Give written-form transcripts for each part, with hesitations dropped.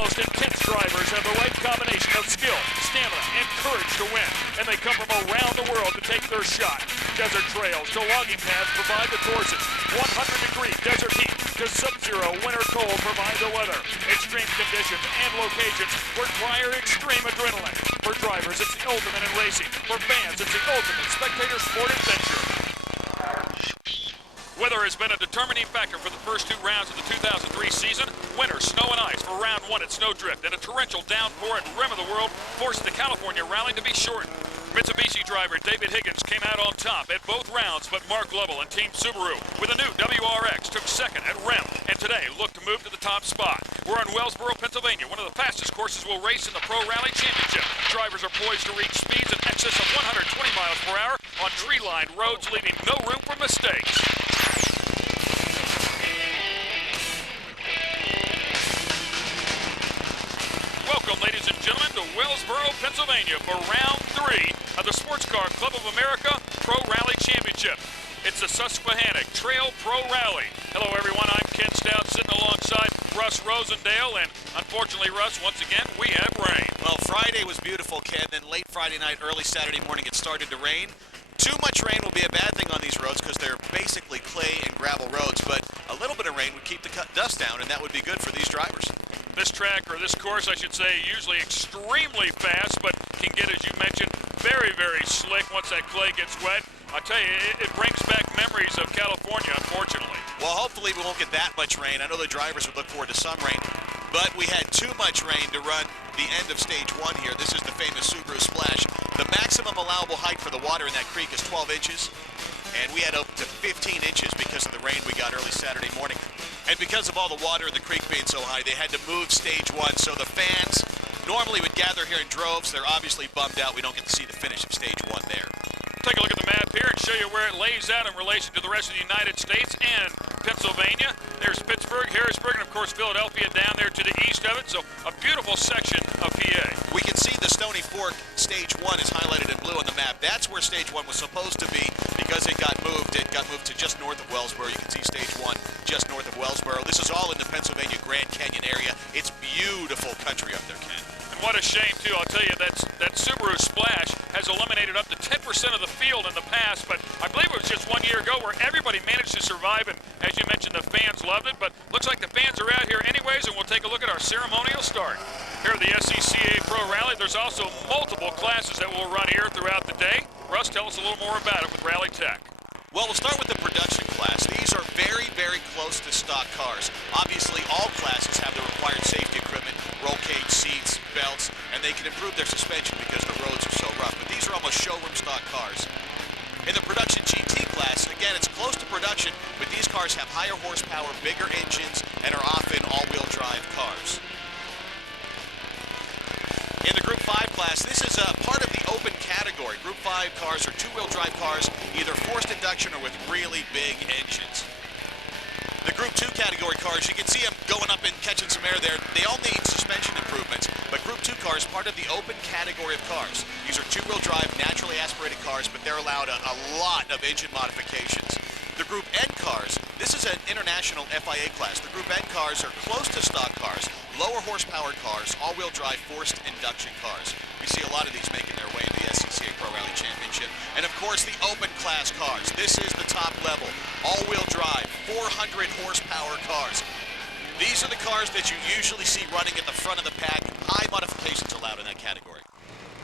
most intense drivers have the right combination of skill, stamina, and courage to win, and they come from around the world to take their shot. Desert trails to logging paths provide the courses. 100-degree desert heat to sub-zero winter cold provide the weather. Extreme conditions and locations require extreme adrenaline. For drivers, it's the ultimate in racing. For fans, it's the ultimate spectator sport adventure. Weather has been a determining factor for the first two rounds of the 2003 season. Winter, snow and ice for round one at Snowdrift, and a torrential downpour at Rim of the World forced the California rally to be shortened. Mitsubishi driver David Higgins came out on top at both rounds, but Mark Lovell and Team Subaru with a new WRX took second at Rim, and today look to move to the top spot. We're in Wellsboro, Pennsylvania, one of the fastest courses we'll race in the Pro Rally Championship. Drivers are poised to reach speeds in excess of 120 miles per hour on tree-lined roads, leaving no room for mistakes. Welcome, ladies and gentlemen, to Wellsboro, Pennsylvania for round 3 of the Sports Car Club of America Pro Rally Championship. It's the Susquehannock Trail Pro Rally. Hello, everyone. I'm Ken Stout, sitting alongside Russ Rosendale, and unfortunately, Russ, once again, we have rain. Well, Friday was beautiful, Ken. Then late Friday night, early Saturday morning, it started to rain. Too much rain will be a bad thing on these roads because they're basically clay and gravel roads, but a little bit of rain would keep the dust down, and that would be good for these drivers. This track, or this course, I should say, usually extremely fast, but can get, as you mentioned, very, very slick once that clay gets wet. I tell you, it brings back memories of California, unfortunately. Well, hopefully we won't get that much rain. I know the drivers would look forward to some rain, but we had too much rain to run the end of stage 1 here. This is the famous Subaru Splash. The maximum allowable height for the water in that creek is 12 inches, and we had up to 15 inches because of the rain we got early Saturday morning. And because of all the water in the creek being so high, they had to move stage 1, so the fans normally would gather here in droves. They're obviously bummed out we don't get to see the finish of stage 1 there. Take a look at the map here and show you where it lays out in relation to the rest of the United States and Pennsylvania. There's Pittsburgh, Harrisburg, and of course Philadelphia down there to the east of it. So a beautiful section of PA. We can see the Stony Fork stage 1 is highlighted in blue on the map. That's where stage 1 was supposed to be because it got moved. It got moved to just north of Wellsboro. You can see stage 1 just north of Wellsboro. This is all in the Pennsylvania Grand Canyon area. It's beautiful country up there, Ken. What a shame, too. I'll tell you, that Subaru Splash has eliminated up to 10% of the field in the past, but I believe it was just 1 year ago where everybody managed to survive, and as you mentioned, the fans loved it, but looks like the fans are out here anyways, and we'll take a look at our ceremonial start. Here at the SCCA Pro Rally, there's also multiple classes that will run here throughout the day. Russ, tell us a little more about it with Rally Tech. Well, we'll start with the production class. These are very, very close to stock cars. Obviously, all classes have the required safety equipment, roll cage, seats, belts, and they can improve their suspension because the roads are so rough. But these are almost showroom stock cars. In the production GT class, again, it's close to production, but these cars have higher horsepower, bigger engines, and are often all-wheel drive cars. In the Group 5 class, this is a part of the open category. Group 5 cars are two-wheel drive cars, either forced induction or with really big engines. The Group 2 category cars, you can see them going up and catching some air there. They all need suspension improvements, but Group 2 cars, part of the open category of cars. These are two-wheel drive, naturally aspirated cars, but they're allowed a lot of engine modifications. The Group N cars, this is an international FIA class. The Group N cars are close to stock cars, lower horsepower cars, all-wheel drive forced induction cars. We see a lot of these making their way into the SCCA Pro Rally Championship. And of course the open class cars. This is the top level, all-wheel drive, 400 horsepower cars. These are the cars that you usually see running at the front of the pack. High modifications allowed in that category.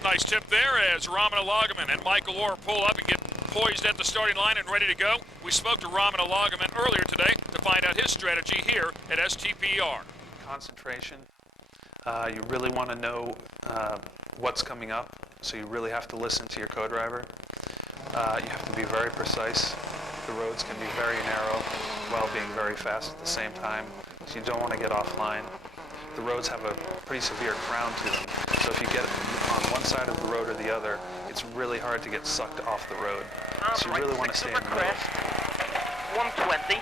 Nice tip there as Ramana Lagaman and Michael Orr pull up and get poised at the starting line and ready to go. We spoke to Ramana Lagaman earlier today to find out his strategy here at Stpr. Concentration. You really want to know what's coming up, so you really have to listen to your co-driver. You have to be very precise. The roads can be very narrow while being very fast at the same time, so you don't want to get offline. The roads have a pretty severe crown to them, so if you get on one side of the road or the other, it's really hard to get sucked off the road. So you really want to stay in the middle. 120.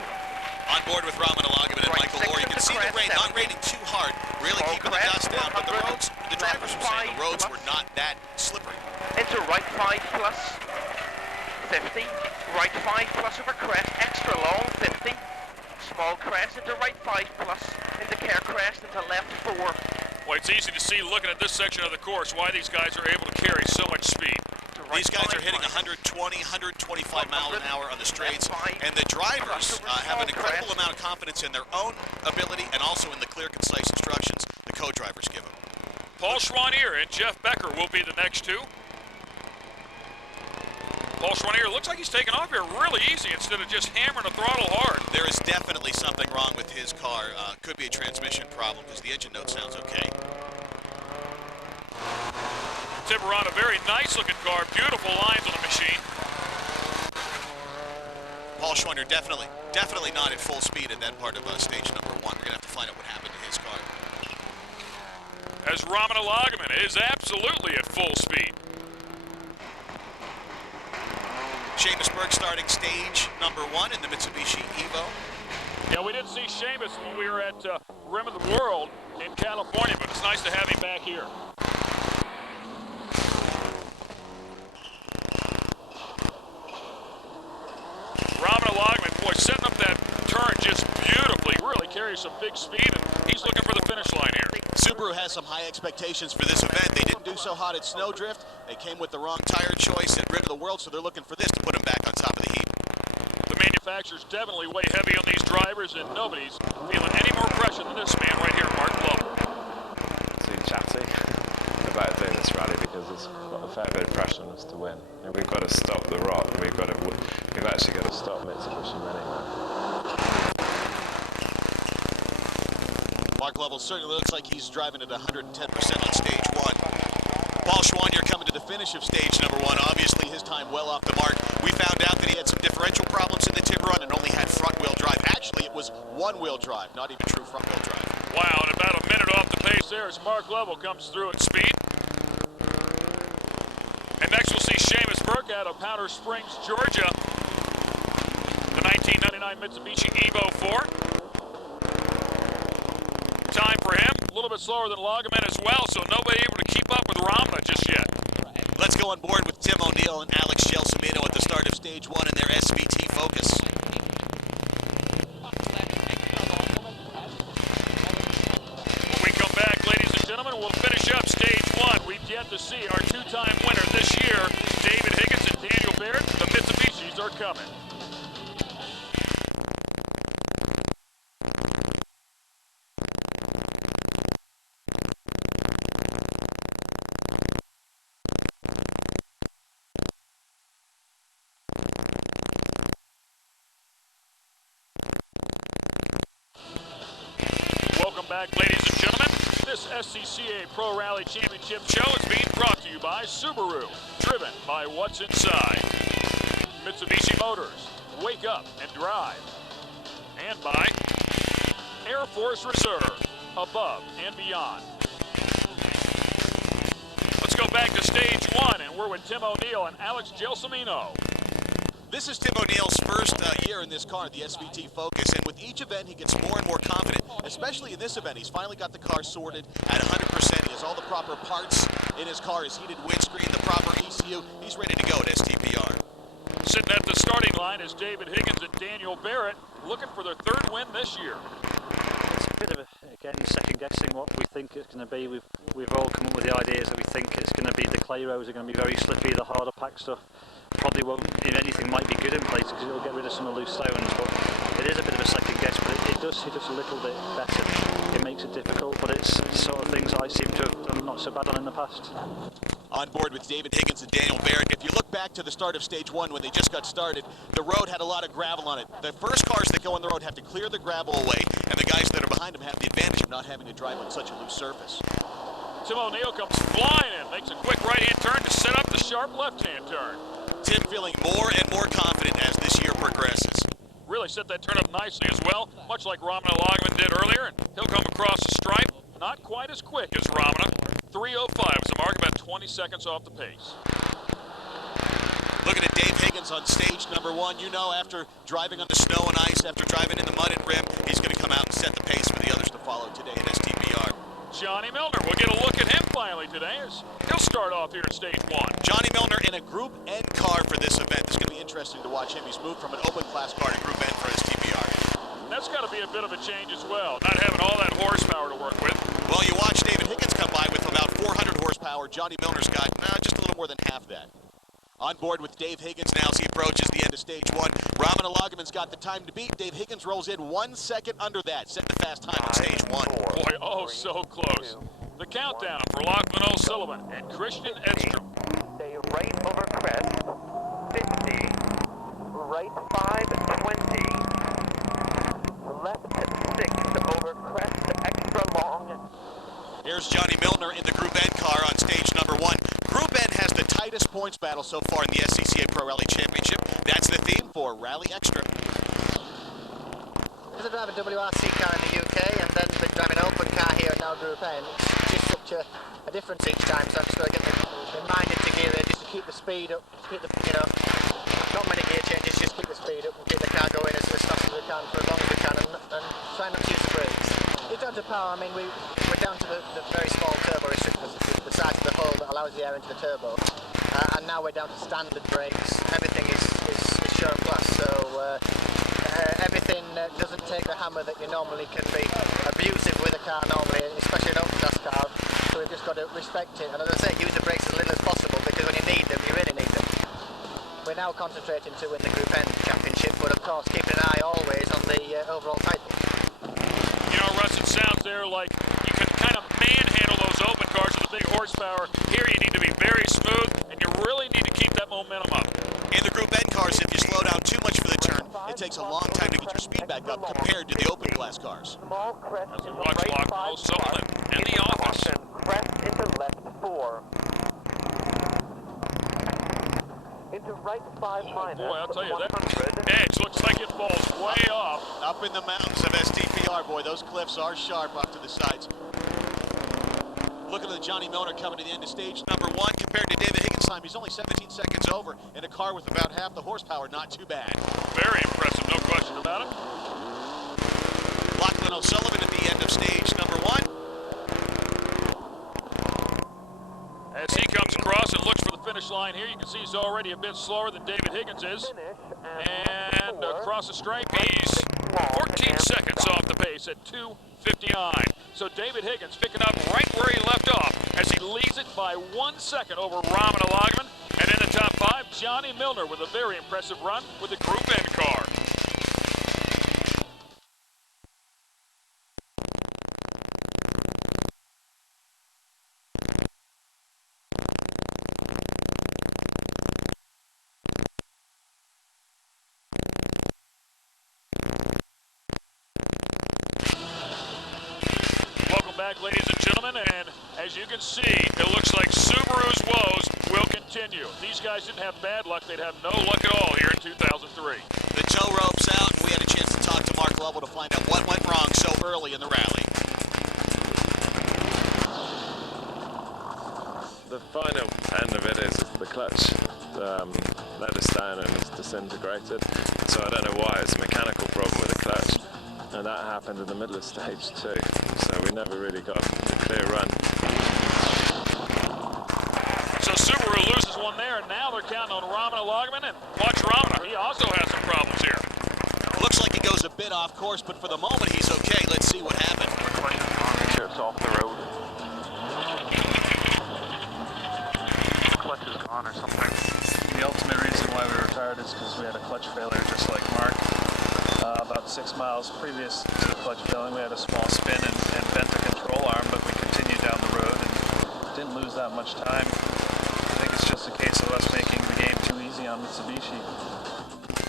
On board with Ramana Lagaman and Michael Orr. You can see the rain not raining too hard, really keeping the dust down, but the roads, the drivers were saying the roads were not that slippery. Into right 5 plus 50. Right 5 plus over crest, extra long 50. Small crest into right 5 plus, into care crest, into left 4. Well, it's easy to see looking at this section of the course why these guys are able to carry so much speed. These guys are hitting 120, 125 miles an hour on the straights, and the drivers have an incredible amount of confidence in their own ability and also in the clear, concise instructions the co-drivers give them. Paul Schwanier and Jeff Becker will be the next two. Paul Schwanier looks like he's taking off here really easy instead of just hammering the throttle hard. There is definitely something wrong with his car. Could be a transmission problem because the engine note sounds okay. Stpr, a very nice looking car, beautiful lines on the machine. Paul Schwanier definitely not at full speed at that part of stage number 1. We're going to have to find out what happened to his car. As Ramana Lagaman is absolutely at full speed. Seamus Burke starting stage number 1 in the Mitsubishi Evo. Yeah, we didn't see Seamus when we were at Rim of the World in California, but it's nice to have him back here. Ramana Lagaman, boy, setting up that turn just beautifully. Really carries some big speed, and he's looking for the finish line here. Subaru has some high expectations for this event. They didn't do so hot at Snowdrift. They came with the wrong tire choice at Rim of the World, so they're looking for this to put them back on top of the heap. The manufacturers definitely weigh heavy on these drivers, and nobody's feeling any more pressure than this man right here, Mark Lovell. Too chatty about doing this rally because it's got a fair bit of pressure on us to win. And we've got to stop the rot, and we've actually got to stop Mitsubishi winning now. Mark Lovell certainly looks like he's driving at 110% on stage 1. Paul Schwanier coming to the finish of stage number 1. Obviously his time well off the mark. We found out that he had some differential problems in the Tiburon and only had front-wheel drive. Actually, it was one-wheel drive, not even true front-wheel drive. Wow, and about a minute off the pace there as Mark Lovell comes through at speed. And next we'll see Seamus Burke out of Powder Springs, Georgia. The 1999 Mitsubishi Evo 4. Time for him, a little bit slower than Lagaman as well, so nobody able to keep up with Ramana just yet. Let's go on board with Tim O'Neill and Alex Gelsomino at the start of stage 1 in their SVT Focus. When we come back, ladies and gentlemen, we'll finish up stage 1. We've yet to see our two-time winner this year, David Higgins and Daniel Barrett. The Mitsubishis are coming. Welcome back, ladies and gentlemen. This SCCA Pro Rally Championship show is being brought to you by Subaru, driven by what's inside. Mitsubishi Motors, wake up and drive. And by Air Force Reserve, above and beyond. Let's go back to stage 1, and we're with Tim O'Neill and Alex Gelsomino. This is Tim O'Neill's first year in this car, the SVT Focus, and with each event he gets more and more confident, especially in this event. He's finally got the car sorted at 100%. He has all the proper parts in his car, his heated windscreen, the proper ECU. He's ready to go at Stpr. Sitting at the starting line is David Higgins and Daniel Barrett, looking for their 3rd win this year. It's a bit of, again, second guessing what we think it's going to be. We've all come up with the ideas that we think it's going to be. The clay roads are going to be very slippy, the harder pack stuff probably won't, if anything, might be good in places because it'll get rid of some of the loose stones, but it is a bit of a second guess, but it does hit us a little bit better. It makes it difficult, but it's sort of things I seem to have done not so bad on in the past. On board with David Higgins and Daniel Barrett. If you look back to the start of stage 1 when they just got started, the road had a lot of gravel on it. The first cars that go on the road have to clear the gravel away, and the guys that are behind them have the advantage of not having to drive on such a loose surface. Tim O'Neill comes flying in, makes a quick right-hand turn to set up the sharp left-hand turn. Tim feeling more and more confident as this year progresses. Really set that turn up nicely as well, much like Ramana Lagaman did earlier, and he'll come across the stripe, not quite as quick as Ramana. 3:05 is a mark about 20 seconds off the pace. Looking at Dave Higgins on stage number 1, you know after driving on the snow and ice, after driving in the mud and rim, he's going to come out and set the pace for the others to follow today at STPR. Johnny Milner, we'll get a look at him finally today as he'll start off here in stage 1. Johnny Milner in a Group N car for this event. It's going to be interesting to watch him. He's moved from an open class car to Group N for STPR. That's got to be a bit of a change as well, not having all that horsepower to work with. Well, you watch David Higgins horsepower. Johnny Milner's got just a little more than half that. On board with Dave Higgins now as he approaches the end of stage 1. Rahman Alagaman's got the time to beat. Dave Higgins rolls in 1 second under that, setting the fast time on stage 1. Boy, oh, so close. The countdown for Lachlan O'Sullivan and Christian Edstrom. Stay right over crest, 50, right 520, left 6 over crest, extra long. Here's Johnny Milner in the Group N car on stage number 1. Group N has the tightest points battle so far in the SCCA Pro Rally Championship. That's the theme for Rally Extra. Because I drive a WRC car in the UK and then been driving an open car here at now Group N, it's just such a difference each time, so I'm just going to get reminded to gear it just to keep the speed up, keep the, not many gear changes, just keep the speed up and keep the car going as fast as we can for as long as we can and try not to use the brakes. It's down to power. I mean, we're down to the very small turbo restrictors, the size of the hole that allows the air into the turbo, and now we're down to standard brakes. Everything is show and class, so everything doesn't take the hammer that you normally can be abusive with a car normally, especially an open class car. So we've just got to respect it, and as I say, use the brakes as little as possible because when you need them, you really need them. We're now concentrating to win the Group N championship, but of course keeping an eye always on the overall title. You know, Russ, it sounds there like you can kind of manhandle those open cars with the big horsepower. Here you need to be very smooth, and you really need to keep that momentum up. In the Group N cars, if you slow down too much for the turn, it takes a long time to get your speed back up compared to the open class cars. Small crest As we into watch right Lachlan 5 O'Sullivan in the office. Crest into left 4. Into right 5 minus. Boy, I'll tell you, that 100. edge looks like it falls way off. Up in the mountains of Stpr, boy, those cliffs are sharp off to the sides. Looking at the Johnny Milner coming to the end of stage number 1 compared to David Higgins' time. He's only 17 seconds over in a car with about half the horsepower. Not too bad. Very impressive, no question about it. Lachlan O'Sullivan at the end of stage number 1. As he comes across and looks for the finish line here, you can see he's already a bit slower than David Higgins is. And across the stripe, he's 14 seconds off the pace at 2:59. So David Higgins picking up right where he left off as he leads it by 1 second over Rahman Alagaman. And in the top 5, Johnny Milner with a very impressive run with the Group N car. Back, ladies and gentlemen, and as you can see, it looks like Subaru's woes will continue. These guys didn't have bad luck, they'd have no luck at all here in 2003. The tow rope's out, and we had a chance to talk to Mark Lovell to find out what went wrong so early in the rally. The final end of it is the clutch let us down and it's disintegrated. So I don't know why, it's a mechanical problem with the clutch. And that happened in the middle of stage 2, so we never really got a clear run. So Subaru loses one there, and now they're counting on Rahman Alagaman, and watch Rahman, he also has some problems here. Looks like he goes a bit off course, but for the moment he's okay. Let's see what happened. Make sure it's off the road. Clutch is gone or something. The ultimate reason why we retired is because we had a clutch failure, just like Mark. About 6 miles previous to the clutch failing, we had a small spin and bent the control arm, but we continued down the road and didn't lose that much time. I think it's just a case of us making the game too easy on Mitsubishi.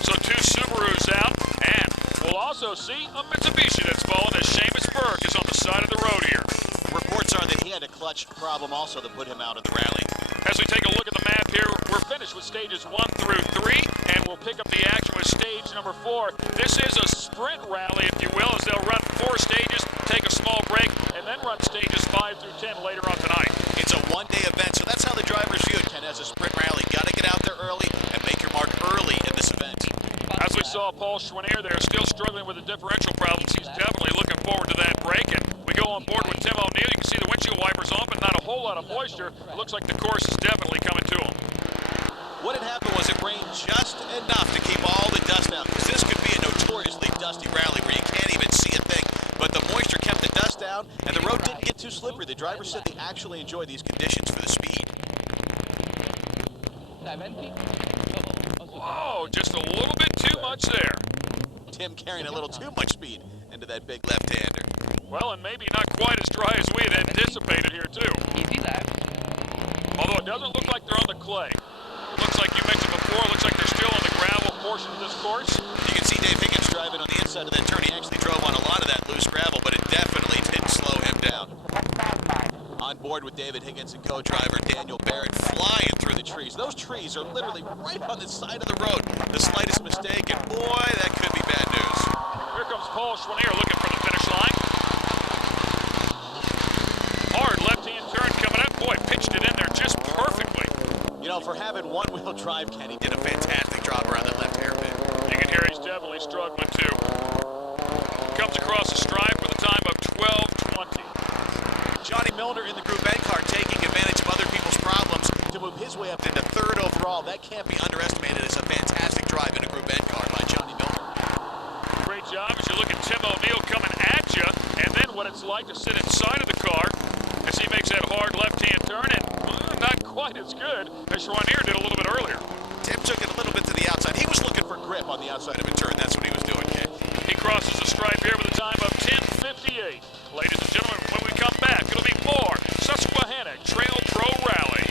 So 2 Subarus out, and we'll also see a Mitsubishi that's fallen as Seamus Burke is on the side of the road here. Reports are that he had a clutch problem also that put him out of the rally. As we take a look at the map here, we're finished with stages 1 through 3, and we'll pick up the action with stage number 4. This is a sprint rally, if you will, as they'll run 4 stages, take a small break, and then run stages 5 through 10 later on tonight. It's a one-day event, so that's how the drivers view it, Ken, as a sprint rally. Got to get out there early and make your mark early in this event. As we saw Paul Schwanier there, still struggling with the differential problems. He's definitely looking forward to that break, and we go on board with Tim O'Neill. You can see the windshield wipers on, but not a whole lot of moisture. It looks like the course is definitely coming to him. What had happened was it rained just enough to keep all the dust out, because this could be a notoriously dusty rally where you can't even see a thing. But but the moisture kept the dust down, and the road didn't get too slippery. The driver said they actually enjoy these conditions for the speed. Oh, just a little bit too much there. Tim carrying a little too much speed into that big left-hander. Well, and maybe not quite as dry as we had anticipated here, too. Easy left. Although it doesn't look like they're on the clay. Looks like you mentioned before, looks like they're still on the gravel portion of this course. You can see Dave Higgins driving on the inside of that turn. He actually drove on a lot of that loose gravel, but it definitely didn't slow him down. On board with David Higgins and co-driver Daniel Barrett, flying through the trees. Those trees are literally right on the side of the road. The slightest mistake, and boy, that could be bad news. Here comes Paul Schwanier looking for the finish line. Hard left-hand turn coming up. Boy, pitched it in there just perfectly. You know, for having one-wheel drive, Kenny did a fantastic job around that left hairpin. You can hear he's definitely struggling, too. Comes across the stripe with a time of 12:20. Johnny Milner in the Group N car taking advantage of other people's problems to move his way up into third overall. That can't be underestimated as a fantastic drive in a Group N car by Johnny Milner. Great job as you look at Tim O'Neil coming at you, and then what it's like to sit inside of the car as he makes that hard left-hand turn, and not quite as good as Schwanier did a little bit earlier. Tim took it a little bit to the outside. He was looking for grip on the outside of a turn. That's what he was doing, Ken. He crosses the stripe here with a time of 10:58. Ladies and gentlemen, when we come back, it'll be more Susquehannock Trail Pro Rally.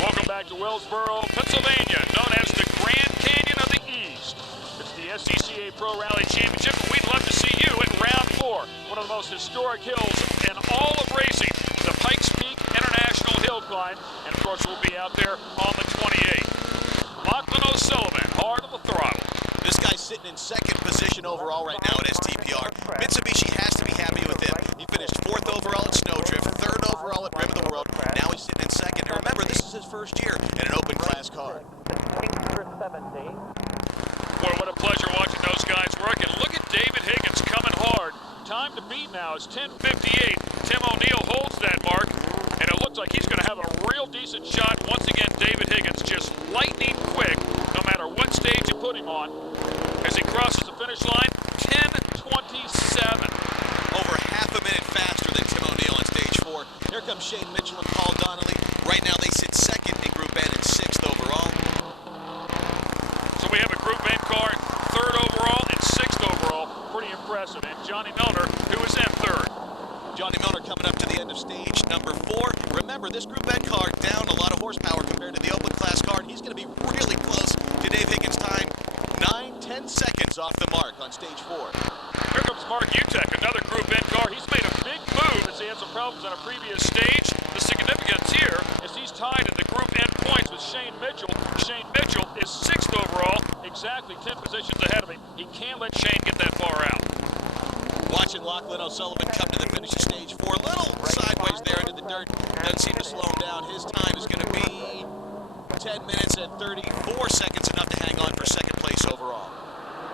Welcome back to Wellsboro, Pennsylvania, known as the Grand Canyon of the East. It's the SCCA Pro Rally Championship, and we'd love to see you at round 4, one of the most historic hills in all of racing, the Pikes Peak International Hill Climb, and of course we'll be out there on the 28th. Lachlan O'Sullivan, hard on the throttle. This guy's sitting in second position overall right now at STPR. Mitsubishi has to be happy with him. He finished 4th overall at Snowdrift, 3rd overall at Rim of the World. Now he's sitting in second. And remember, this is his first year in an open class car. Boy, what a pleasure watching those guys work. And look at David Higgins coming hard. Time to beat now is 10:58. Tim O'Neil holds that mark, and it looks like he's going to have a real decent shot. Once again, David Higgins just lightning quick, no matter what stage you put him on. As he crosses the finish line, 10:27. Over half a minute faster than Tim O'Neil on stage 4. Here comes Shane Mitchell and Paul Donnelly. Right now they sit second in Group N and 6th overall. So we have a Group N car, 3rd overall and 6th overall. Pretty impressive. And Johnny Milner, who is in 3rd. Johnny Milner coming up to the end of stage number 4. Remember, this Group N car down a lot of horsepower compared to the open class car, and he's going to be really close to Dave Higgins' time. 9-10 seconds off the mark on stage 4. Here comes Mark Utek, another Group N car. He's made a big move as he had some problems on a previous stage. The significance here is he's tied in the Group N points with Shane Mitchell. Shane Mitchell is 6th overall, exactly 10 positions ahead of him. He can't let Shane get that far out. Watching Lachlan O'Sullivan come to the finish of stage 4. A little sideways there into the dirt. Doesn't seem to slow him down. His time is going to be 10 minutes and 34 seconds, enough to hang on for second place overall.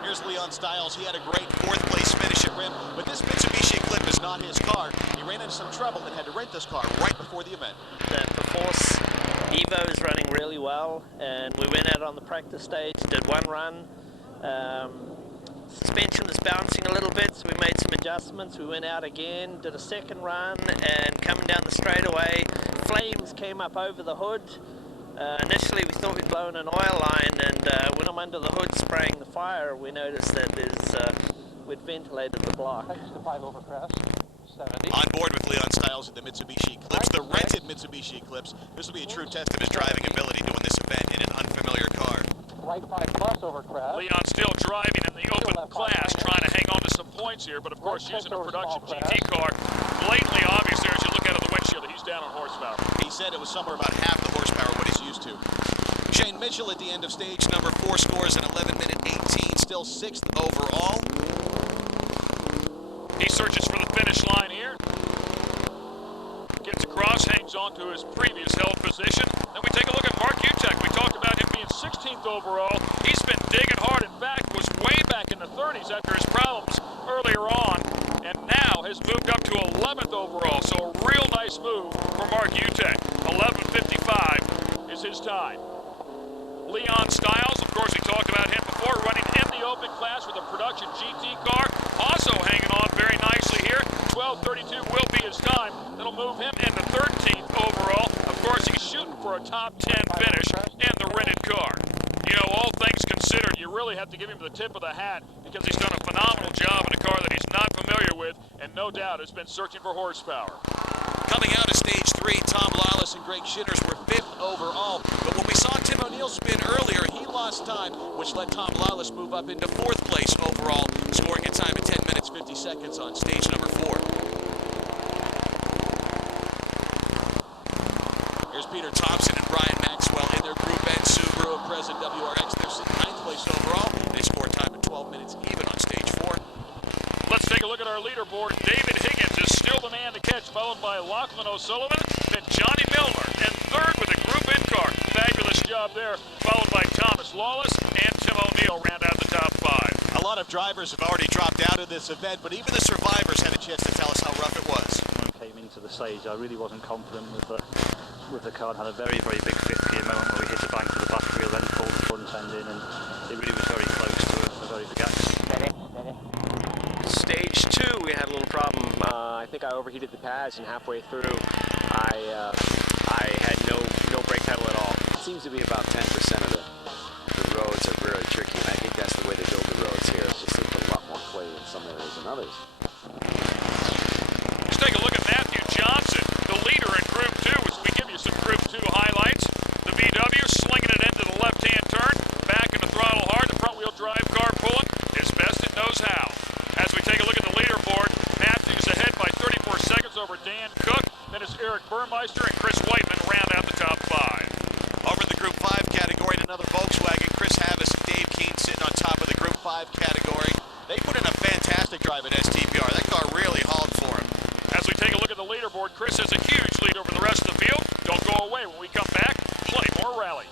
Here's Leon Stiles. He had a great 4th place finish at Rim, but this Mitsubishi Eclipse is not his car. He ran into some trouble and had to rent this car right before the event. The Force Evo is running really well, and we went out on the practice stage, did one run. Suspension was bouncing a little bit, so we made some adjustments. We went out again, did a second run, and coming down the straightaway, flames came up over the hood. Initially we thought we'd blown an oil line, and when I'm under the hood spraying the fire, we noticed that we'd ventilated the block. On board with Leon Stiles at the Mitsubishi Eclipse, the rented Mitsubishi Eclipse. This will be a true test of his driving ability doing this event in an unfamiliar car. Leon still driving in the open class, trying to hang on to some points here, but of course using a production GT car. Blatantly obvious there as you look out of the windshield that he's down on horsepower. He said it was somewhere about half the horsepower what he's used to. Shane Mitchell at the end of stage number 4 scores an 11:18, still 6th overall. He searches for the finish line here. Gets across, hangs onto his previous held position. Then we take a look at Mark Utek. We talked about him being 16th overall. He's been digging hard. In fact, was way back in the 30s after his problems earlier on, and now has moved up to 11th overall. So a real nice move for Mark Utek. 11:55 is his time. Leon Stiles, of course, we talked about him before, running in the open class with a production GT car. Also hanging on very nicely here. 12:32 will be his time. That'll move him into 13th overall. Of course, he's shooting for a top 10 finish in the rented car. You know, all things considered, you really have to give him the tip of the hat because he's done a phenomenal job in a car that he's not familiar with and no doubt has been searching for horsepower. Coming out of stage 3, Tom Lawless and Greg Shinners were 5th overall. But when we saw Tim O'Neill spin earlier, he lost time, which let Tom Lawless move up into 4th place overall, scoring a time of 10 minutes 50 seconds on stage number 4. Here's Peter Thompson and Brian Maxwell in their Group N Subaru Impreza WRX. They're sitting 9th place overall. They score a time of 12 minutes even on stage 4. Let's take a look at our leaderboard. David Higgins is still the man to catch, followed by Lachlan O'Sullivan, then Johnny Milner, and 3rd with a Group N car. Fabulous job there, followed by Thomas Lawless and Tim O'Neill round out the top 5. A lot of drivers have already dropped out of this event, but even the survivors had a chance to tell us how rough it was. When I came into the stage, I really wasn't confident with the car, and had a very, very big fifth gear moment where we hit a bank with the back wheel, then pulled the front end in, and it really was very close to a very big accident. Stage 2, we had a little problem. I think I overheated the pads, and halfway through, I had no brake pedal at all. It seems to be about 10% of the roads are really tricky, and I think that's the way they build the roads here. It's just they put a lot more clay in some areas than others. Let's take a look at Matthew Johnson, the leader in Group 2, as we give you some Group 2 highlights. The VW slinging it into the left-hand turn, back in the throttle hard, the front-wheel drive car pulling as best it knows how. As we take a look at the leaderboard, Matthews ahead by 34 seconds over Dan Cook. Then it's Eric Burmeister and Chris Whiteman round out the top 5. Over in the Group 5 category, another Volkswagen, Chris Havis and Dave Keene sitting on top of the Group 5 category. They put in a fantastic drive at Stpr. That car really hauled for him. As we take a look at the leaderboard, Chris has a huge lead over the rest of the field. Don't go away. When we come back, play more rally.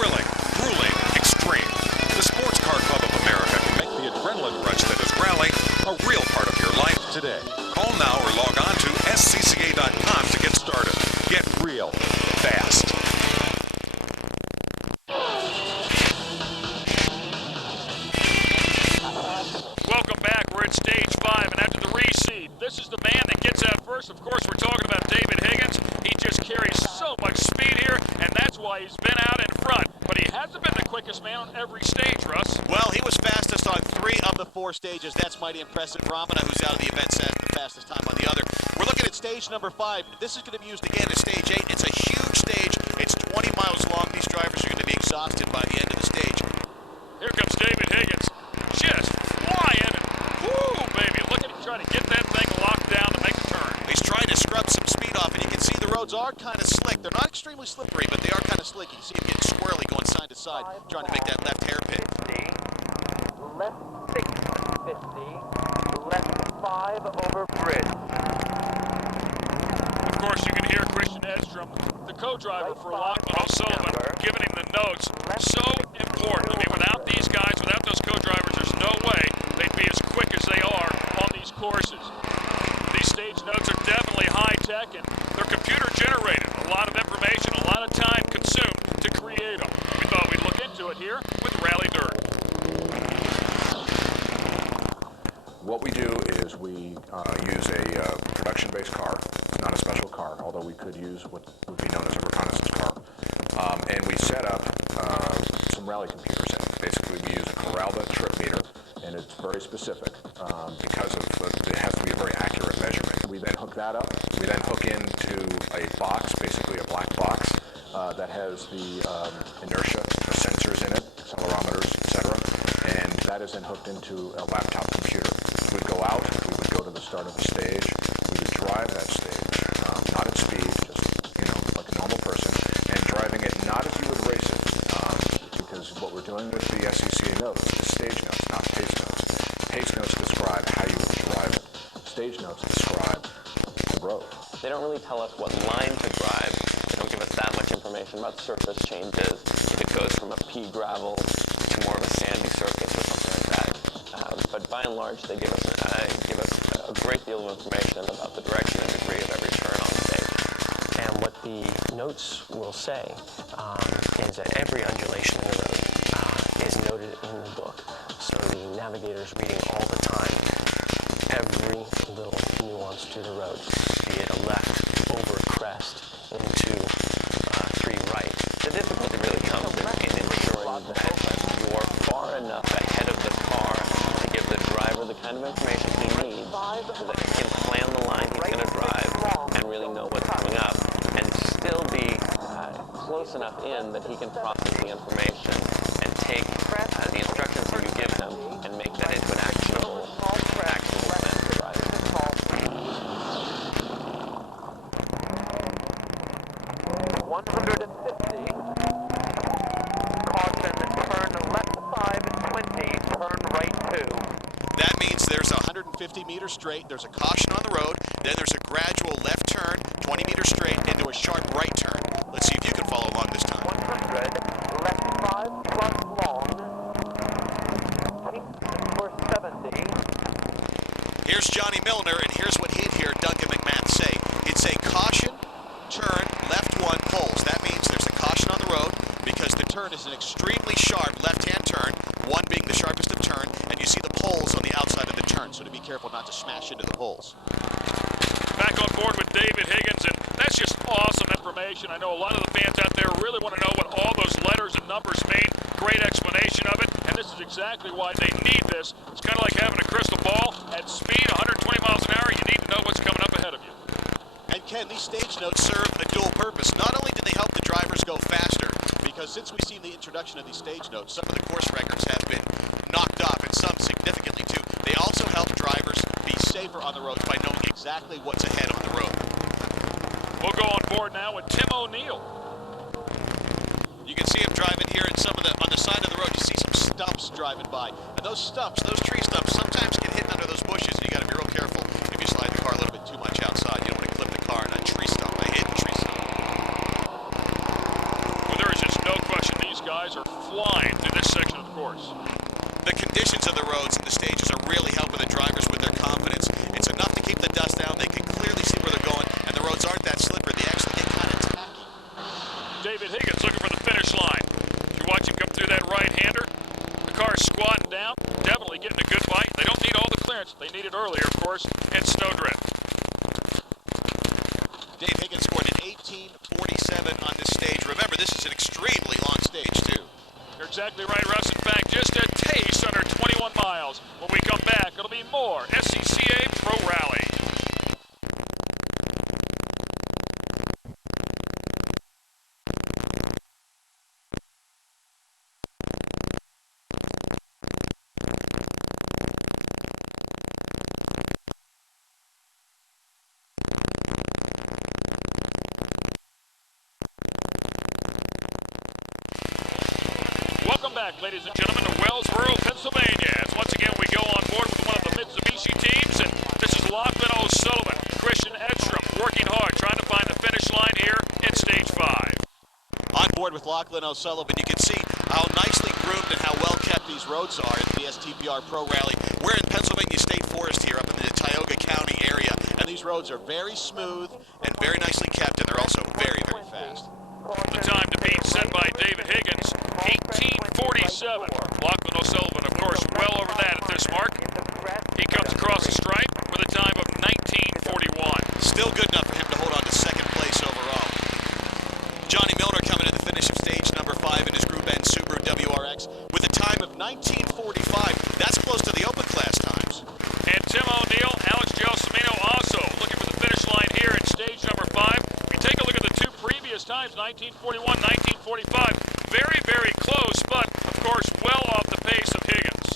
Thrilling, grueling, extreme. The Sports Car Club of America can make the adrenaline rush that is rally a real part of your life today. Call now or log on to scca.com to get started. Get real fast. Welcome back. We're at stage 5, and after the reseed, this is the man that gets out first. Of course, we're talking about David Higgins. He just carries so much speed here, and that's why he's been out in front. But he hasn't been the quickest man on every stage, Russ. Well, he was fastest on 3 of the 4 stages. That's mighty impressive. Ramana, who's out of the event, set the fastest time on the other. We're looking at stage number 5. This is going to be used again as stage 8. It's a huge stage. It's 20 miles long. These drivers are going to be exhausted by the end of the stage. Here comes David Higgins, just flying. Woo, baby, look at him trying to get that thing locked down to make a turn. He's trying to scrub some speed off, and you can see the roads are kind of slick. They're not extremely slippery, but they are kind of slick. You see him getting swirly going side to side, trying to make that left hairpin. 50, left 650, left 5 over bridge. Of course, you can hear Christian Edstrom, the co-driver for Lachlan O'Sullivan, giving him the notes. So important. I mean, without these guys, without those co-drivers, there's no way they'd be as quick as they are on these courses. These stage notes are definitely high-tech, and they're computer-generated. A lot of information, a lot of time consumed to create them. We thought we'd look into it here with Rally Dirt. What we do is we use a production-based car, not a special car, although we could use what would be known as a reconnaissance car. And we set up some rally computers in it. Basically, we use a Corralda trip meter, and it's very specific because of it has to be a very accurate measurement. We then hook that up. We then hook into a box, basically a black box, that has the inertia, the sensors in it, accelerometers, etc. And that is then hooked into a laptop computer. We would go out, we would go to the start of the stage, we would drive that stage, not at speed, just, like a normal person, and driving it not as you would race it, because what we're doing with the SCCA notes is stage notes, not pace notes. Pace notes describe how you would drive it. Stage notes describe the road. They don't really tell us what line to drive. They don't give us that much information about surface changes, if it goes from a pea gravel to more of a sandy surface or something like that. But by and large, they give us a great deal of information about the direction and degree of every turn on the stage. And what the notes will say is that every undulation in the road is noted in the book. So the navigator's reading all the time every little nuance to the road, be it a left over a crest into 3 right. The difficulty really comes in ensuring that you're far enough ahead of the car to give the driver the kind of information he needs so that he can plan the line he's going to drive and really know what's coming up, and still be close enough in that he can process the information and take the instructions that you give him and make that into an actionable plan for driving. 150. Caution, turn left 5 and 20, turn right 2. That means there's a 150 meter straight, there's a caution on the road, then there's a gradual left turn, 20 meters straight, into a sharp right turn. Let's see if you can follow along this time. 100, left 5 plus long, for 70. Here's Johnny Milner, and here's what he'd hear Duncan McMath say. He'd say caution, turn, left 1, poles. That means there's a caution on the road because the turn is an extremely sharp left-hand turn, 1 being the sharpest of turn, and you see the poles on the outside of the turn, so to be careful not to smash into the poles. Back on board with David Higgins, and that's just awesome information. I know a lot of the fans out there really want to know what all those letters and numbers mean. Great explanation of it, and this is exactly why they need this. It's kind of like having a crystal ball at speed, 120 miles an hour. You need to know what's coming up ahead of you. And Ken, these stage notes serve a dual purpose. Not only do they help the drivers go faster, because since we've seen the introduction of these stage notes, some of the course records have been knocked off, and some significantly too. They also help drivers be safer on the roads by knowing exactly what's ahead on the road. We'll go on board now with Tim O'Neill. You can see him driving here in on the side of the road. You see some stumps driving by. And those stumps, those tree stumps, sometimes get hidden under those bushes, and you got to be real careful if you slide the car a little bit too much outside. You don't want to clip the car in a tree stump, a hidden tree stump. Well, there is just no question these guys are flying through this section of the course. The conditions of the roads and the stages are really helping the drivers with their confidence. It's enough to keep the dust down. They can clearly see where they're going, and the roads aren't that slippery. They actually get kind of tacky. David Higgins looking for the finish line. If you watch him come through that right-hander, the car's squatting down, definitely getting a good bite. They don't need all the clearance they needed earlier, of course, and snowdrift. Dave Higgins scored an 18:47 on this stage. Remember, this is an extremely long stage, too. You're exactly right, Russ. In fact, just a taste under 21 miles. When we come back, it'll be more SCCA Pro Rally. Welcome back, ladies and gentlemen, to Wellsboro, Pennsylvania. As once again we go on board with one of the Mitsubishi teams, and this is Lachlan O'Sullivan, Christian Edstrom, working hard, trying to find the finish line here in Stage 5. On board with Lachlan O'Sullivan, you can see how nicely groomed and how well kept these roads are at the Stpr Pro Rally. We're in Pennsylvania State Forest here, up in the Tioga County area, and these roads are very smooth and very nicely kept, and they're also very, very fast. The time to beat set by David Higgins, 18:47. Lachlan O'Sullivan, of course, well over that at this mark. He comes across the stripe with a time of 19:41. Still good enough for him to hold on to second place overall. Johnny Milner coming to the finish of stage number 5 in his Group N Subaru WRX with a time of 19:45. That's close to the open class times. And Tim O'Neill, Alex Gelsomino also looking for the finish line here in stage number 5. If you take a look at the two previous times, times, 1941, 1945. Very, very close, but of course well off the pace of Higgins.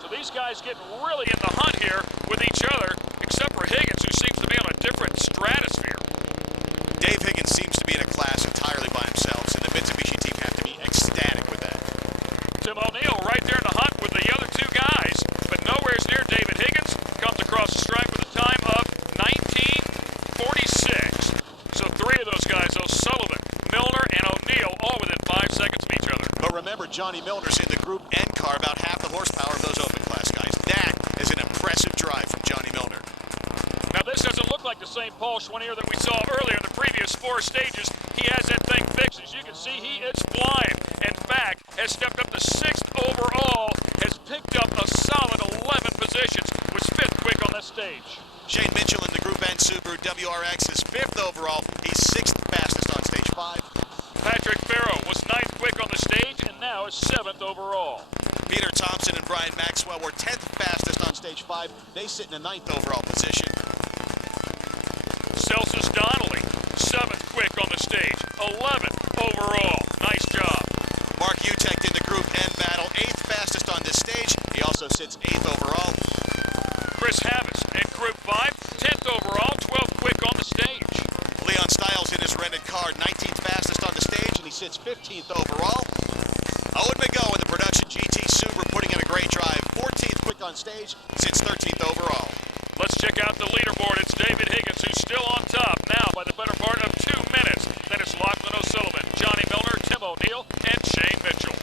So these guys getting really in the hunt here with each other, except for Higgins, who seems to be on a different stratosphere. Dave Higgins seems to be in a class entirely by himself, and the Mitsubishi team have to be ecstatic with that. Tim O'Neill right there in the hunt with the other two guys, but nowhere near David Higgins. Comes across the stripe with a time of 1946. So three of those guys, though, Sullivan, Milner, and O'Neill, all within 5 seconds of each other. But remember, Johnny Milner's in the Group N car, about half the horsepower of those open class guys. That is an impressive drive from Johnny Milner. Now this doesn't look like the same Paul Schwanier that we saw earlier in the previous 4 stages. He has that thing fixed. As you can see, he is flying. In fact, has stepped up to 6th overall, has picked up a solid 11 positions, was 5th quick on this stage. Shane Mitchell in the Group N Subaru WRX is 5th overall. He's 6th fastest on stage 5. Patrick Farrow was 9th quick on the stage and now is 7th overall. Peter Thompson and Brian Maxwell were 10th fastest on stage 5. They sit in the 9th overall position. Celsus Donnelly, 7th quick on the stage, 11th overall. Nice job. Mark Utecht in the Group N battle, 8th fastest on this stage. He also sits 8th overall. Chris Havis in Group 5, 10th overall, 12th quick on the stage. Leon Stiles in his rented car, 19th fastest on the stage, and he sits 15th overall. Owen McGough in the production GT Subaru putting in a great drive, 14th quick on stage, sits 13th overall. Let's check out the leaderboard. It's David Higgins who's still on top now by the better part of 2 minutes. Then it's Lachlan O'Sullivan, Johnny Milner, Tim O'Neill, and Shane Mitchell.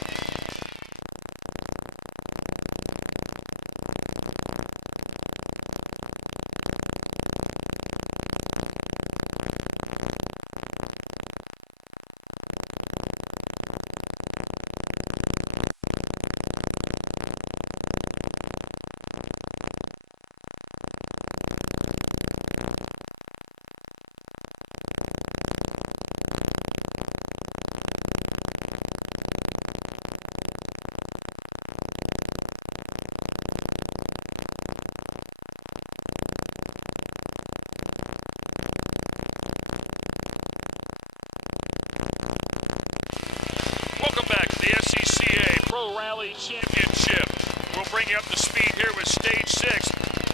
Welcome back to the SCCA Pro Rally Championship. We'll bring you up to speed here with Stage 6.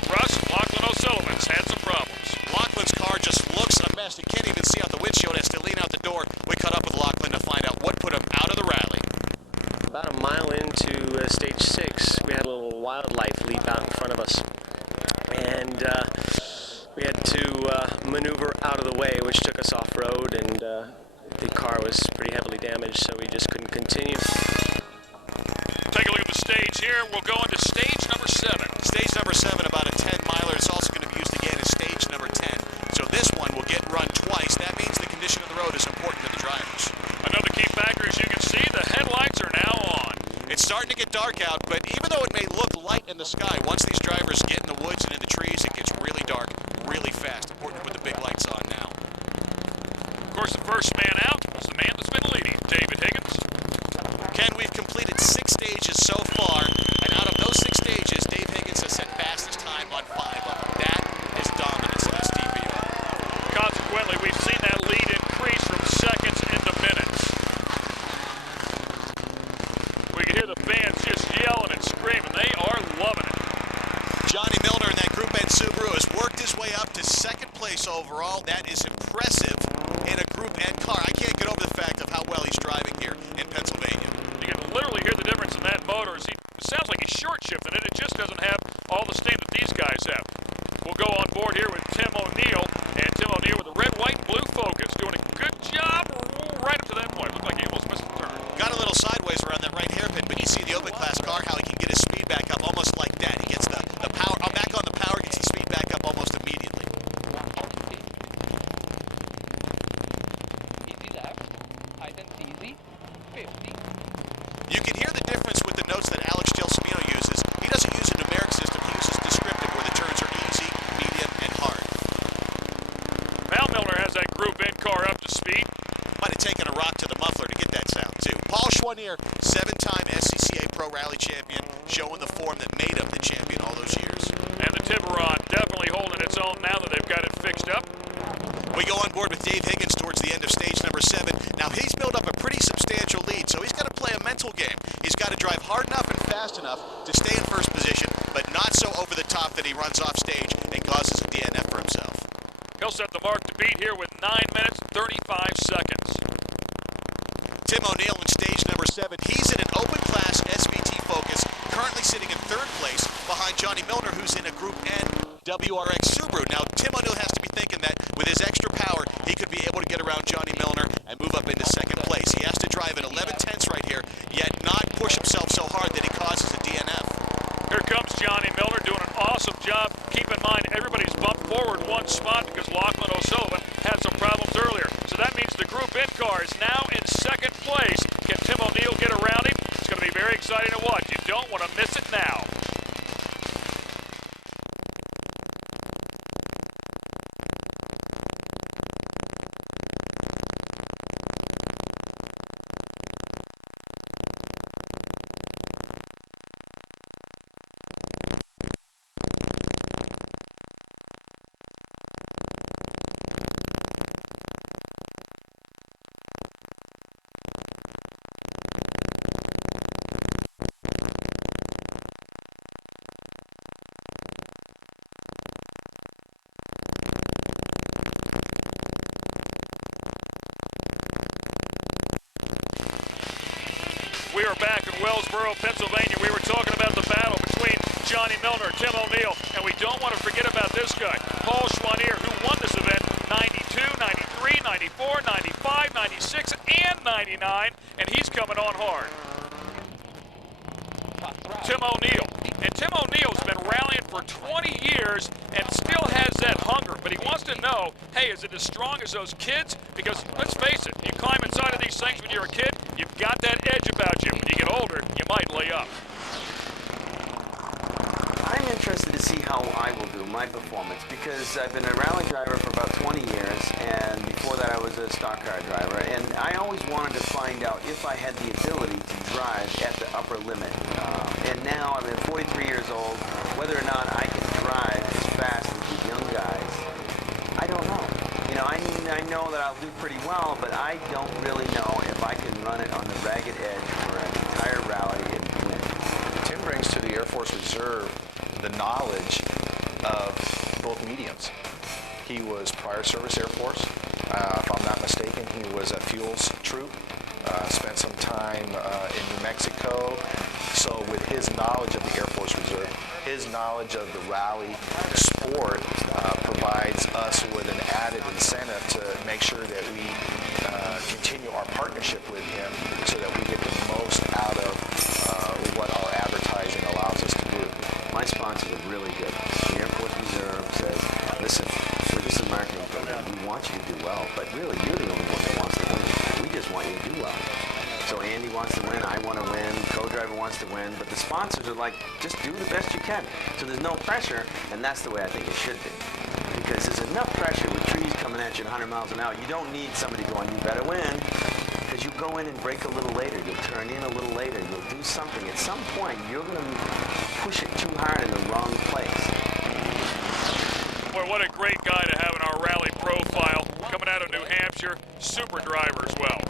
Russ, Lachlan O'Sullivan's had some problems. Lachlan's car just looks a mess. He can't even see out the windshield, has to lean out the door. We caught up with Lachlan to find out what put him out of the rally. About a mile into stage 6, we had a little wildlife leap out in front of us. And we had to maneuver out of the way, which took us off-road, and the car was pretty heavily damaged, so we just couldn't continue. Take a look at the stage here. We'll go into stage number 7. Stage number 7, about a 10-miler. It's also going to be used again as stage number 10. So this one will get run twice. That means the condition of the road is important to the drivers. Another key factor, as you can see, the headlights are now on. It's starting to get dark out, but even though it may look light in the sky, once these drivers get in the woods and in the trees, it gets really dark, really fast. Important to put the big lights on now. Of course, the first man out was the man that's been leading, David Higgins. Ken, we've completed 6 stages so far, and out of those 6 stages, Dave Higgins has set fastest time on 5 of them. That is dominance in Stpr. Consequently, we've seen that lead increase from seconds into minutes. We can hear the fans just yelling and screaming. They are loving it. Johnny Milner in that Group N Subaru has worked his way up to 2nd place overall. That is impressive in a Group N car. I can't get over the fact of how well he's driving here in Pennsylvania. You can literally hear the difference in that motor. It sounds like he's short shifting it. It just doesn't have all the steam that these guys have. We'll go on board here with Tim O'Neill, and Tim O'Neill with the red, white, blue Focus, doing a good job right up to that point. Looked like he almost missed the turn. Got a little sideways around that right hairpin, but you see the open class car, how he can get his speed back up almost like that. He gets the power, back on the power, gets the speed back up almost immediately. Easy left, high and easy, 50. You can hear the difference with the notes that Alex Gelsomino uses. He doesn't use a numeric system, he uses descriptive, where the turns are easy, medium, and hard. Mal Milner has that Group N car up to speed. Might have taken a rock to the muffler to get that sound, too. Paul Schwanier, 7-time SCCA Pro Rally champion, showing the form that made him the champion all those years. And the Tiburon definitely holding its own now that they've got it fixed up. We go on board with Dave Higgins towards the end of stage number 7. Now, he's built up a pretty substantial lead, so he's got to play a mental game. He's got to drive hard enough and fast enough to stay in first position, but not so over the top that he runs off stage and causes a DNF for himself. He'll set the mark to beat here with 9 minutes, 35 seconds. Tim O'Neill in stage number 7. He's in an open class SVT Focus, currently sitting in 3rd place behind Johnny Milner, who's in a Group N WRX Subaru. Now, Tim O'Neill has to be thinking that with his extra power, he could be able to get around Johnny Milner and move up into 2nd place. He has to drive at 11/10 right here, yet not push himself so hard that he causes a DNF. Here comes Johnny Milner doing an awesome job. Keep in mind, everybody's bumped forward one spot because Lachlan O'Sullivan had some problems earlier. So that means the Group N car is now in 2nd place. Can Tim O'Neill get around him? It's going to be very exciting to watch. You don't want to miss it now. We are back in Wellsboro, Pennsylvania. We were talking about the battle between Johnny Milner, Tim O'Neill, and we don't want to forget about this guy, Paul Schwanier, who won this event 92, 93, 94, 95, 96, and 99, and he's coming on hard. Tim O'Neill. And Tim O'Neill's been rallying for 20 years and still has that hunger, but he wants to know, hey, is it as strong as those kids? Because let's face it, you climb inside of these things when you're a kid, you've got that edge about you. When you get older, you might lay up. I'm interested to see how I will do my performance because I've been a rally driver for about 20 years, and before that I was a stock car driver, and I always wanted to find out if I had the ability to drive at the upper limit. And now I'm at 43 years old, whether or not I can drive as fast as the young guys, I don't know. You know, I mean, I know that I'll do pretty well, but I don't really know if I can run it on the ragged edge for an entire rally and win. Tim brings to the Air Force Reserve the knowledge of both mediums. He was prior service Air Force. If I'm not mistaken, he was a fuels troop. Spent some time in New Mexico. So with his knowledge of the Air Force Reserve, his knowledge of the rally sport provides us with an added incentive to make sure that we continue our partnership with him so that we get the most out of what our advertising allows us to do. My sponsors are really good. The Air Force Reserve says, listen, we're just a marketing program. We want you to do well, but really you're the only one that wants to win. We just want you to do well. So Andy wants to win, I want to win, co-driver wants to win, but the sponsors are like, just do the best you can. So there's no pressure, and that's the way I think it should be. Because there's enough pressure with trees coming at you at 100 miles an hour. You don't need somebody going, you better win. Because you go in and brake a little later, you'll turn in a little later, you'll do something. At some point, you're going to push it too hard in the wrong place. Boy, what a great guy to have in our rally profile. Coming out of New Hampshire, super driver as well.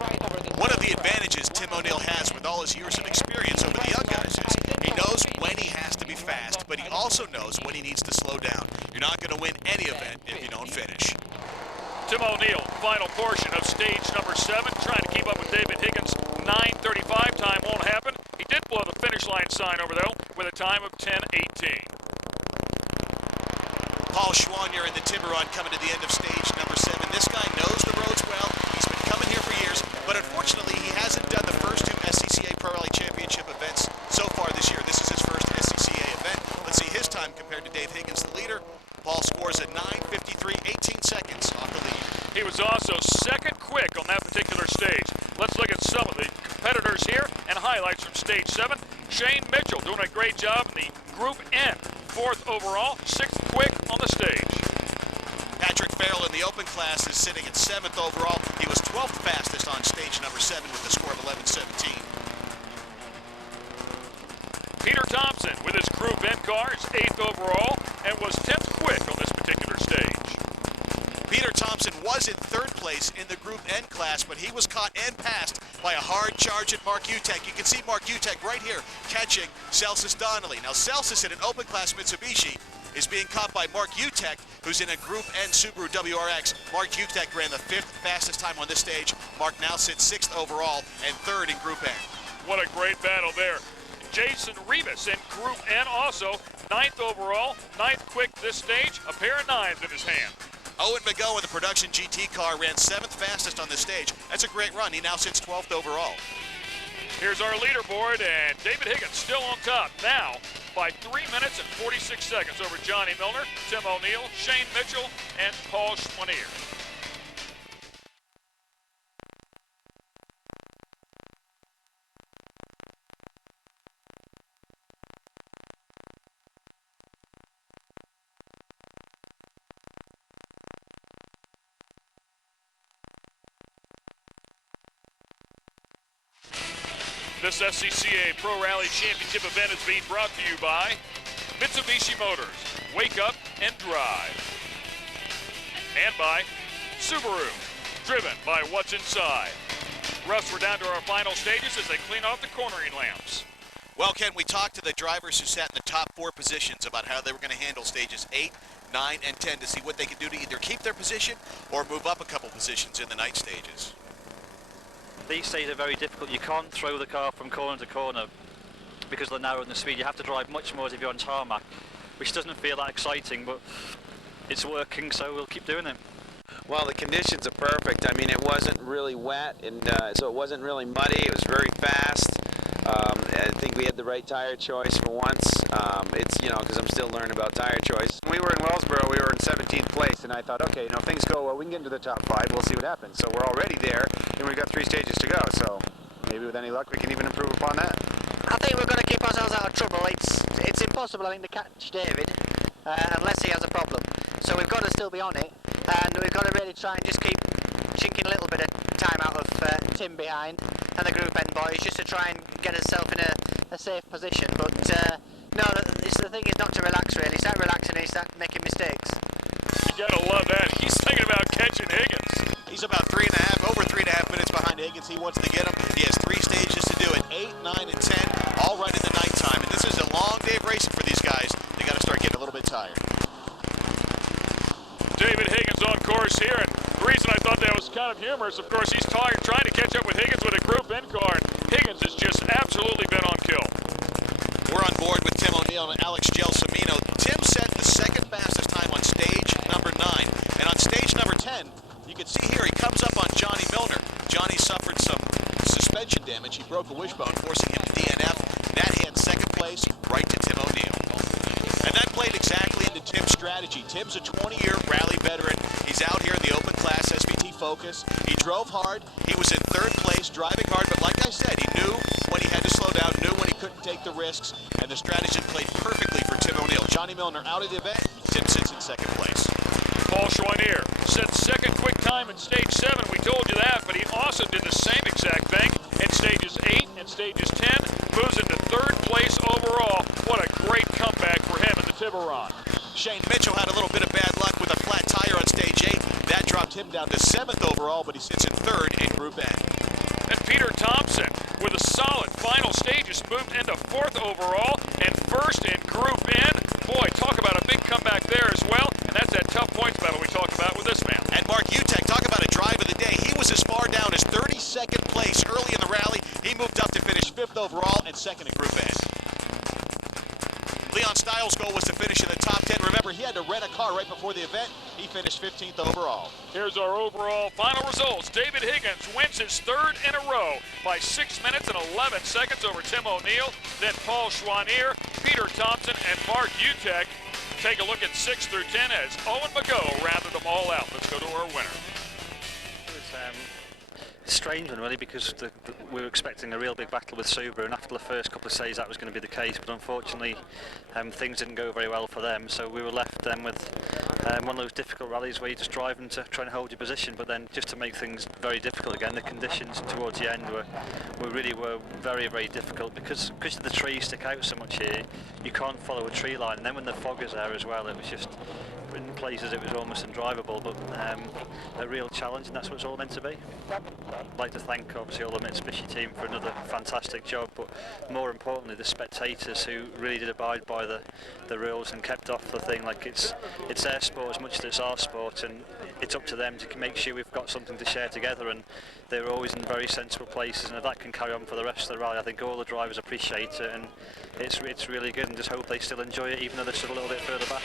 One of the advantages Tim O'Neill has with all his years of experience over the young guys is he knows when he has to be fast, but he also knows when he needs to slow down. You're not going to win any event if you don't finish. Tim O'Neill, final portion of stage number 7, trying to keep up with David Higgins. 9:35 time won't happen. He did blow the finish line sign over, though, with a time of 10:18. Paul Schwanier in the Tiburon coming to the end of stage number 7. This guy knows the roads well. He's been coming here for years, but unfortunately he hasn't done the first 2 SCCA Pro Rally Championship events so far this year. This is his first SCCA event. Let's see his time compared to Dave Higgins, the leader. Paul scores at 9:53, 18 seconds off the lead. He was also second quick on that particular stage. Let's look at some of the competitors here and highlights from stage 7. Shane Mitchell doing a great job in the Group N. 4th overall, 6th quick on the stage. Patrick Farrell in the open class is sitting at 7th overall. He was 12th fastest on stage number 7 with a score of 11:17. Peter Thompson with his Group N car is 8th overall and was 10th quick on this particular stage. Peter Thompson was in third place in the Group N class, but he was caught and passed by a hard charge at Mark Utek. You can see Mark Utek right here catching Celsus Donnelly. Now Celsus in an open class Mitsubishi is being caught by Mark Utek, who's in a Group N Subaru WRX. Mark Utek ran the 5th fastest time on this stage. Mark now sits 6th overall and 3rd in Group N. What a great battle there. Jason Rivas in Group N also, 9th overall, 9th quick this stage, a pair of 9s in his hand. Owen McGough in the production GT car ran 7th fastest on this stage. That's a great run. He now sits 12th overall. Here's our leaderboard, and David Higgins still on top now by 3 minutes and 46 seconds over Johnny Milner, Tim O'Neill, Shane Mitchell, and Paul Schwanier. This SCCA Pro Rally Championship event is being brought to you by Mitsubishi Motors, Wake Up and Drive. And by Subaru, driven by what's inside. Russ, we're down to our final stages as they clean off the cornering lamps. Well, Ken, we talked to the drivers who sat in the top 4 positions about how they were going to handle stages 8, 9, and 10 to see what they could do to either keep their position or move up a couple positions in the night stages. These stages are very difficult. You can't throw the car from corner to corner because of the narrow and the speed. You have to drive much more as if you're on tarmac, which doesn't feel that exciting, but it's working, so we'll keep doing it. Well, the conditions are perfect. I mean, it wasn't really wet, and so it wasn't really muddy. It was very fast. I think we had the right tire choice for once. It's, you know, because I'm still learning about tire choice. When we were in Wellsboro, we were in 17th place, and I thought, okay, you know, if things go well, we can get into the top 5. We'll see what happens. So we're already there, and we've got 3 stages to go. So maybe with any luck, we can even improve upon that. I think we're going to keep ourselves out of trouble. It's impossible, I think, to catch David unless he has a problem. So we've got to still be on it, and we've got to really try and just keep chinking a little bit of time out of Tim behind and the Group N boys, just to try and get himself in a safe position. But no, the thing is not to relax really. Start relaxing and you start making mistakes. You gotta love that. He's thinking about catching Higgins. He's about over 3.5 minutes behind Higgins. He wants to get him. He has 3 stages to do it, 8, 9, and 10, all right in the nighttime. And this is a long day of racing for these guys. They got to start getting a little bit tired. David Higgins on course here, and the reason I thought that was kind of humorous, of course, he's tired trying to catch up with Higgins with a Group N car, and Higgins has just absolutely been on kill. We're on board with Tim O'Neill and Alex Gelsomino. Tim set the 2nd fastest time on stage number 9, and on stage number 10, you can see here he comes up on Johnny Milner. Johnny suffered some suspension damage. He broke a wishbone, forcing him to DNF. That hands 2nd place right to Tim O'Neill. And that played exactly into Tim's strategy. Tim's a 20-year rally veteran. He's out here in the open class SVT Focus. He drove hard. He was in 3rd place, driving hard, but like I said, he knew when he had to slow down, knew when he couldn't take the risks, and the strategy played perfectly for Tim O'Neill. Johnny Milner out of the event. Tim sits in 2nd place. Paul Schwanier set 2nd quick time in stage 7. We told you that, but he also did the same exact thing in stages 8 and stages 10. Moves into 3rd place overall. What a great comeback for him at the Tiburon. Shane Mitchell had a little bit of bad luck with a flat tire on stage 8. That dropped him down to 7th overall, but he sits in 3rd in Group N. And Peter Thompson, with a solid final stages, moved into 4th overall and 1st in Group N. Boy, talk about a big comeback there as well. And that's that tough points battle we talked about with this man. And Mark Utek, talk about a drive of the day. He was as far down as 32nd place early in the rally. He moved up to finish 5th overall and 2nd in Group N. Leon Stiles' goal was to finish in the top 10. Remember, he had to rent a car right before the event. He finished 15th overall. Here's our overall final results. David Higgins wins his 3rd in a row by 6 minutes and 11 seconds over Tim O'Neill, then Paul Schwanier, Peter Thompson, and Mark Utek. Take a look at 6 through 10 as Owen McGough rounded them all out. Let's go to our winner. strange one really, because we were expecting a real big battle with Subaru, and after the first couple of stages that was going to be the case, but unfortunately things didn't go very well for them, so we were left then with one of those difficult rallies where you're just driving to try and hold your position, but then just to make things very difficult again, the conditions towards the end were really very, very difficult, because of the trees stick out so much here, you can't follow a tree line, and then when the fog is there as well, it was just, in places it was almost undrivable, but a real challenge, and that's what it's all meant to be. I'd like to thank obviously all the Mitsubishi team for another fantastic job, but more importantly the spectators who really did abide by the rules and kept off the thing. Like it's their sport as much as it's our sport, and it's up to them to make sure we've got something to share together, and they're always in very sensible places, and if that can carry on for the rest of the rally, I think all the drivers appreciate it, and it's really good, and just hope they still enjoy it even though they're still a little bit further back.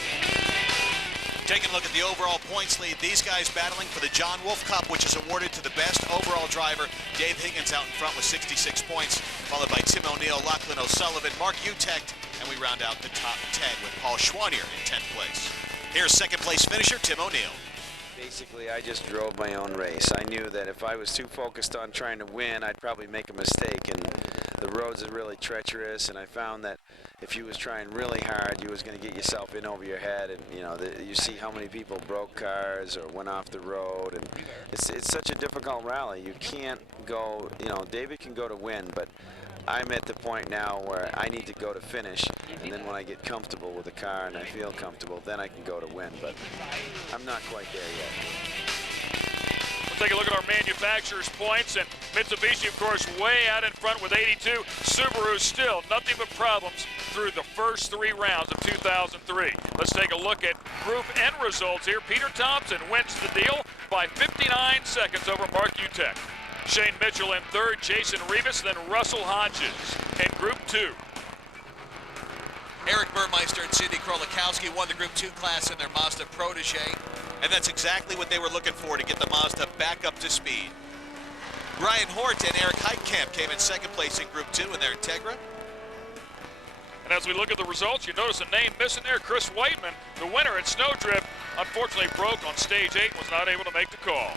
Taking a look at the overall points lead, these guys battling for the John Wolfe Cup, which is awarded to the best overall driver. Dave Higgins out in front with 66 points, followed by Tim O'Neill, Lachlan O'Sullivan, Mark Utecht, and we round out the top 10 with Paul Schwanier in 10th place. Here's second place finisher Tim O'Neill. Basically, I just drove my own race. I knew that if I was too focused on trying to win, I'd probably make a mistake, and the roads are really treacherous, and I found that if you was trying really hard, you was going to get yourself in over your head, and you know, you see how many people broke cars or went off the road, and it's such a difficult rally. You can't go, you know, David can go to win, but I'm at the point now where I need to go to finish, and then when I get comfortable with the car and I feel comfortable, then I can go to win, but I'm not quite there yet. We'll take a look at our manufacturer's points, and Mitsubishi, of course, way out in front with 82. Subaru still nothing but problems through the first 3 rounds of 2003. Let's take a look at Group N results here. Peter Thompson wins the deal by 59 seconds over Mark Utecht. Shane Mitchell in third, Jason Rivas, then Russell Hodges in Group 2. Eric Burmeister and Cindy Krolikowski won the Group 2 class in their Mazda Protege, and that's exactly what they were looking for to get the Mazda back up to speed. Brian Hort and Eric Heitkamp came in second place in Group 2 in their Integra. And as we look at the results, you notice a name missing there, Chris Whiteman, the winner at Snowdrift, unfortunately broke on stage 8 and was not able to make the call.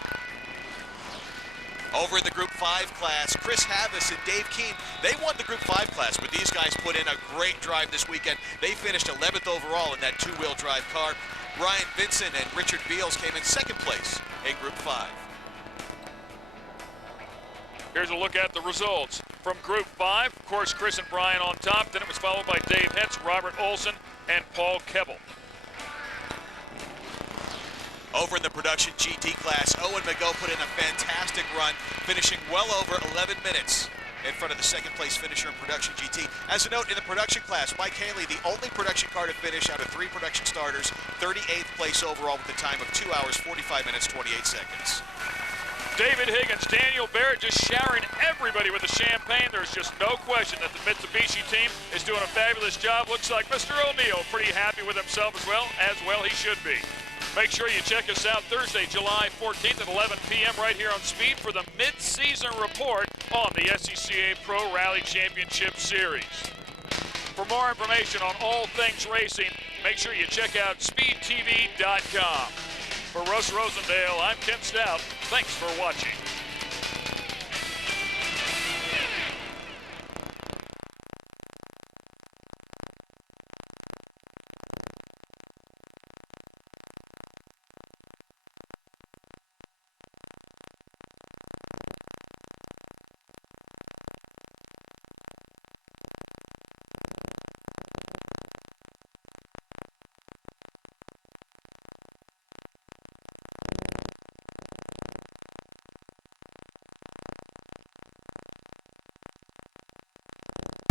Over in the Group 5 class, Chris Havis and Dave Keene, they won the Group 5 class, but these guys put in a great drive this weekend. They finished 11th overall in that 2-wheel drive car. Brian Vincent and Richard Beals came in second place in Group 5. Here's a look at the results from Group 5. Of course, Chris and Brian on top. Then it was followed by Dave Hentz, Robert Olson, and Paul Kebbel. Over in the production GT class, Owen McGough put in a fantastic run, finishing well over 11 minutes in front of the second place finisher in production GT. As a note, in the production class, Mike Haley, the only production car to finish out of 3 production starters, 38th place overall with a time of 2 hours, 45 minutes, 28 seconds. David Higgins, Daniel Barrett just showering everybody with the champagne. There's just no question that the Mitsubishi team is doing a fabulous job. Looks like Mr. O'Neill pretty happy with himself as well he should be. Make sure you check us out Thursday, July 14th at 11 p.m. right here on Speed for the mid-season report on the SCCA Pro Rally Championship Series. For more information on all things racing, make sure you check out speedtv.com. For Russ Rosendale, I'm Ken Stout. Thanks for watching.